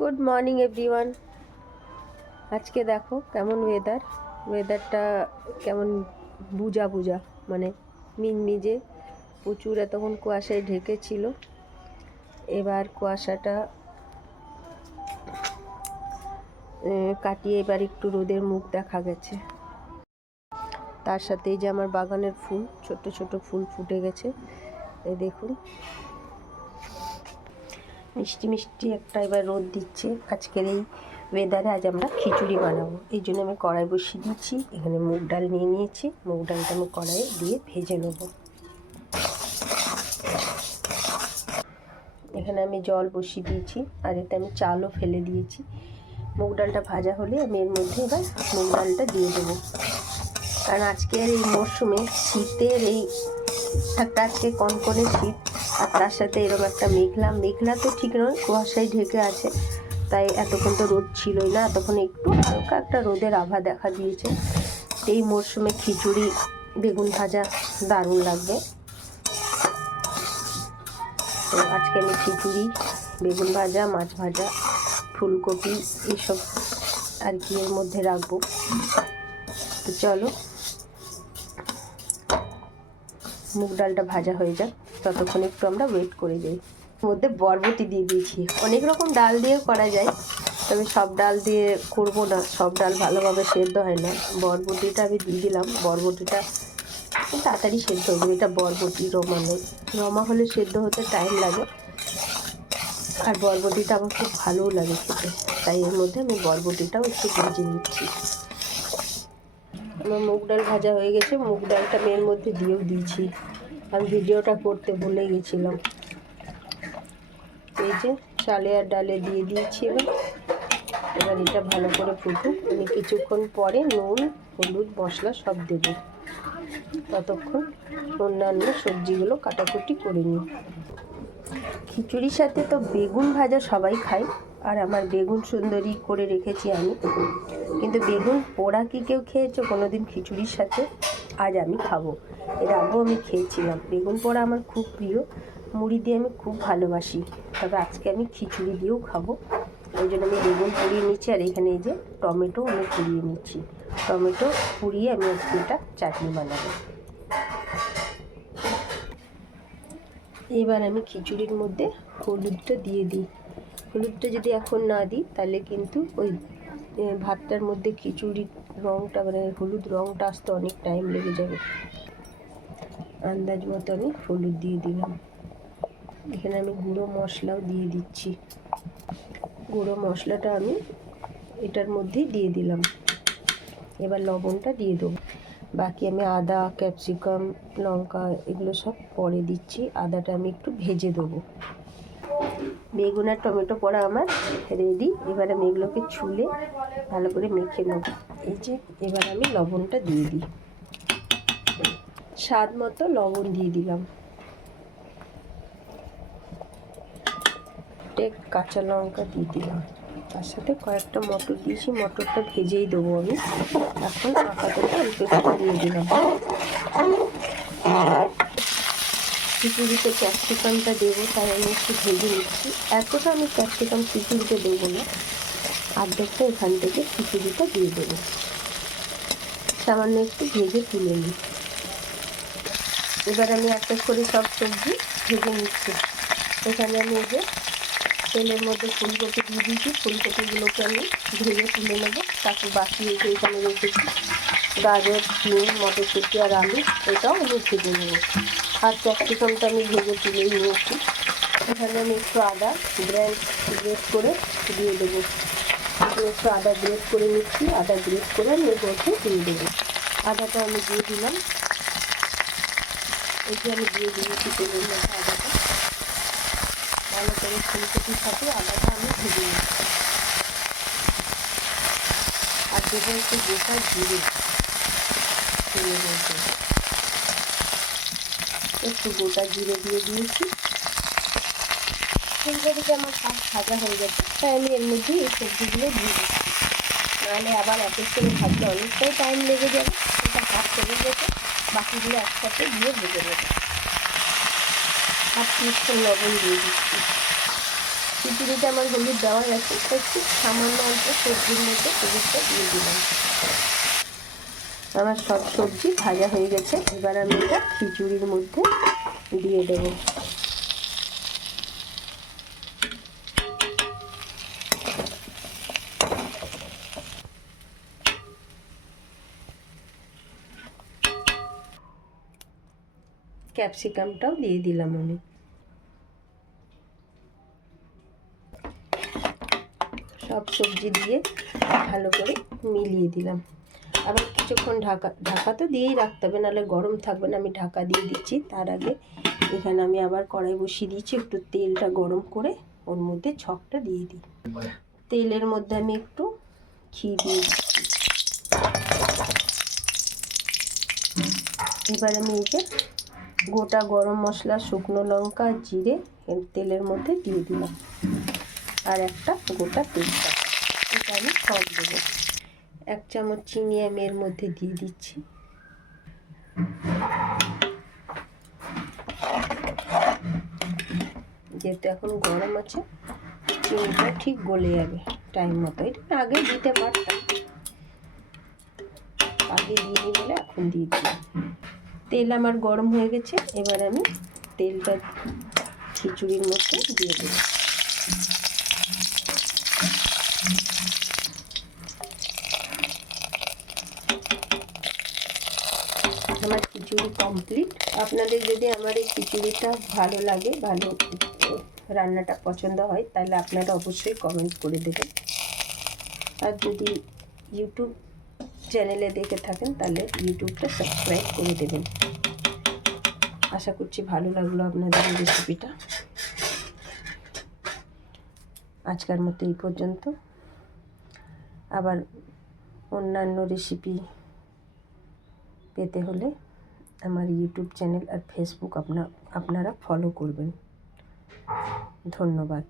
Good morning everyone. আজকে দেখো কেমন ওয়েদারটা কেমন বুজা বুজা, মানে মিনমিজে। প্রচুর এতক্ষণ কুয়াশায় ঢেকেছিল, এবার কুয়াশাটা কাটিয়ে এবার একটু রোদের মুখ দেখা গেছে। তার সাথে এই যে আমার বাগানের ফুল, ছোট ছোট ফুল ফুটে গেছে, এই দেখুন মিষ্টি মিষ্টি একটা এবার রোদ দিচ্ছে। আজকের এই ওয়েদারে আজ আমরা খিচুড়ি বানাবো, এই জন্য আমি কড়াই বসিয়ে দিচ্ছি। এখানে মুগ ডাল নিয়ে নিয়েছি, মুগ ডালটা আমি কড়াইয়ে দিয়ে ভেজে নেব। এখানে আমি জল বসিয়ে দিয়েছি, আর এতে আমি চালও ফেলে দিয়েছি। মুগ ডালটা ভাজা হলে আমি এর মধ্যে এবার মুগ ডালটা দিয়ে দেবো, কারণ আজকের এই মরশুমে শীতের এই একটা আজকে কনকনে শীত, আর তার সাথে এরকম একটা মেঘলা তো ঠিক নয়, কুয়াশায় ঢেকে আছে, তাই এতক্ষণ তো রোদ ছিলই না, এতক্ষণ একটু হালকা একটা রোদের আভা দেখা দিয়েছে। এই মরশুমে খিচুড়ি বেগুন ভাজা দারুণ লাগবে। তো আজকে আমি খিচুড়ি, বেগুন ভাজা, মাছ ভাজা, ফুলকপি এইসব আর কি এর মধ্যে রাখবো। তো চলো মুগ ডালটা ভাজা হয়ে যাক, ততক্ষণ একটু আমরা ওয়েট করে যাই। মধ্যে বরবটি দিয়ে দিয়েছি। অনেক রকম ডাল দিয়ে করা যায়, তবে সব ডাল দিয়ে করব না, সব ডাল ভালোভাবে সেদ্ধ হয় না। বরবটিটা আমি দিয়ে দিলাম, বরবটিটা তাড়াতাড়ি সেদ্ধ হবে। এটা বরবটি রমা হলে সেদ্ধ হতে টাইম লাগে, আর বরবটিটা আমার খুব ভালোও লাগে খেতে, তাই এর মধ্যে আমি বরবটিটাও একটু ভেজে নিচ্ছি। আমার মুগ ডাল ভাজা হয়ে গেছে, মুগ ডালটা আমি এর মধ্যে দিয়েও দিয়েছি। আমি ভিডিওটা করতে ভুলে গেছিলাম। এই যে চালে আর ডালে দিয়ে দিয়েছি। এবার এটা ভালো করে ফুটুক, আমি কিছুক্ষণ পরে নুন, হলুদ, মশলা সব দেব। ততক্ষণ অন্যান্য সবজিগুলো কাটাকুটি করে নিই। খিচুড়ির সাথে তো বেগুন ভাজা সবাই খায়, আর আমার বেগুন সুন্দরী করে রেখেছি আমি। কিন্তু বেগুন পোড়া কি কেউ খেয়েছো কোনোদিন খিচুড়ির সাথে? আজ আমি খাবো। এর আগেও আমি খেয়েছিলাম। বেগুন পোড়া আমার খুব প্রিয়, মুড়ি দিয়ে আমি খুব ভালোবাসি, তবে আজকে আমি খিচুড়ি দিয়েও খাবো। ওই জন্য আমি বেগুন পুড়িয়ে নিচ্ছি, আর এখানে এই যে টমেটো আমি পুড়িয়ে নিচ্ছি। টমেটো পুড়িয়ে আমি আজকে এটা চাটনি বানাবো। এবার আমি খিচুড়ির মধ্যে হলুদটা দিয়ে দিই। হলুদটা যদি এখন না দিই তাহলে কিন্তু ওই ভাতটার মধ্যে খিচুড়ির রঙটা, মানে হলুদ রঙটা আসতে অনেক টাইম লেগে যাবে। আন্দাজ মতো আমি হলুদ দিয়ে দিলাম। এখানে আমি গুঁড়ো মশলাও দিয়ে দিচ্ছি। গুঁড়ো মশলাটা আমি এটার মধ্যেই দিয়ে দিলাম। এবার লবণটা দিয়ে দেবো। বাকি আমি আদা, ক্যাপসিকাম, লঙ্কা এগুলো সব পরে দিচ্ছি। আদাটা আমি একটু ভেজে দেবো। বেগুন আর টমেটো পোড়া আমার রেডি। এবার আমি এগুলোকে ছুলে ভালো করে মেখে নেব। এই যে এবার আমি লবণটা দিয়ে দিই, স্বাদ মতো লবণ দিয়ে দিলাম। কাঁচা লঙ্কা দিয়ে দিলাম, তার সাথে কয়েকটা মটর দিয়েছি, মটরটা ভেজেই দেবো আমি। এখন আপাতত অল্প একটু দিয়ে দিলাম। খিচুড়িতে ক্যাপসিকামটা দেবো, তাই আমি একটু ভেজে নিচ্ছি। এতটা আমি ক্যাপসিকাম খিচুড়িতে দেবো না, অর্ধেকটা এখান থেকে খিচুড়িটা দিয়ে দেবো। সামান্য একটু ভেজে তুলে নিই। এবার আমি একটা করে সব সবজি ভেজে নিচ্ছি। এখানে আমি এই যে তেলের মধ্যে ফুলকপি দিয়ে দিয়েছি, ফুলকপিগুলোকে আমি ভেজে তুলে নেবো। তারপর বাকি এই যে এখানে রেখেছি গাজর, সিম, মটরশুঁটি আর আলু, এটাও আমি ভেজে নেব। আর ক্যাপসিকামটা আমি ভেজে তুলেই নিয়েছি। এখানে আমি একটু আদা গ্রেট করে দিয়ে দেবো। একটু আদা গ্রেট করে নিচ্ছি, আদা গ্রেট করে আমি এগুলোকে দিয়ে দেবো। আদাটা আমি দিয়ে দিলাম। এই যে আমি দিয়ে দিয়েছি তেলের মধ্যে আদাটা। ভালো করে ফুলকপির সাথে আদাটা আমি ভেজে নিচ্ছি। আর দেবো একটু গোটা জিরে, একটু গোটা জিরে দিয়ে দিয়েছি। ফুলকপিটা আমার সব ভাজা হয়ে গেছে, তাই আমি এর মধ্যে এই সবজিগুলো দিয়ে দিচ্ছি। নাহলে আবার এক এক করে ভাজতে অনেকটাই টাইম লেগে যাবে। এটা হাত চলে গেছে, বাকিগুলো একসাথে দিয়ে ভেজে নেবো। আর কিছুক্ষণ লবণ দিয়ে দিচ্ছি। খিচুড়িতে আমার হলুদ দেওয়া গেছে, একটু সামান্য অল্প সবজির মধ্যে হলুদটা দিয়ে দিলাম। আমার সব সবজি ভাজা হয়ে গেছে, এবার আমি এটা খিচুড়ির মধ্যে দিয়ে দেবো। ক্যাপসিকামটাও দিয়ে দিলাম আমি। সব সবজি দিয়ে ভালো করে মিলিয়ে দিলাম। আবার কিছুক্ষণ ঢাকা তো দিয়েই রাখতে হবে, নাহলে গরম থাকবে না। আমি ঢাকা দিয়ে দিচ্ছি। তার আগে এখানে আমি আবার কড়াই বসিয়ে দিয়েছি, একটু তেলটা গরম করে ওর মধ্যে ছকটা দিয়ে দিই। তেলের মধ্যে আমি একটু ঘি দিয়ে দিচ্ছি। এবার আমি এই যে গোটা গরম মশলা, শুকনো লঙ্কা, জিরে তেলের মধ্যে দিয়ে দিলাম, আর একটা গোটা তেজপাতা, এটা আমি সব দেবো। 1 চামচ চিনি আমি এর মধ্যে দিয়ে দিচ্ছি। যেহেতু এখন গরম আছে, চিনিটা ঠিক গলে যাবে টাইম মতো। এটা আগে দিতে পারতাম, আগে দিইনি বলে এখন দিয়ে দিলাম। তেল আমার গরম হয়ে গেছে, এবার আমি তেলটা খিচুড়ির মধ্যে দিয়ে দেব। আমার খিচুড়ি কমপ্লিট। আপনাদের যদি আমার এই খিচুড়িটা ভালো লাগে, ভালো রান্নাটা পছন্দ হয়, তাহলে আপনারা অবশ্যই কমেন্ট করে দেবেন। আর যদি ইউটিউব চ্যানেলে দেখে থাকেন, তাহলে ইউটিউবটা সাবস্ক্রাইব করে দেবেন। আশা করছি ভালো লাগলো আপনাদের এই রেসিপিটা। আজকের মতো এই পর্যন্ত। আবার অন্যান্য রেসিপি পেতে হলে আমার ইউটিউব চ্যানেল আর ফেসবুক আপনারা ফলো করবেন। ধন্যবাদ।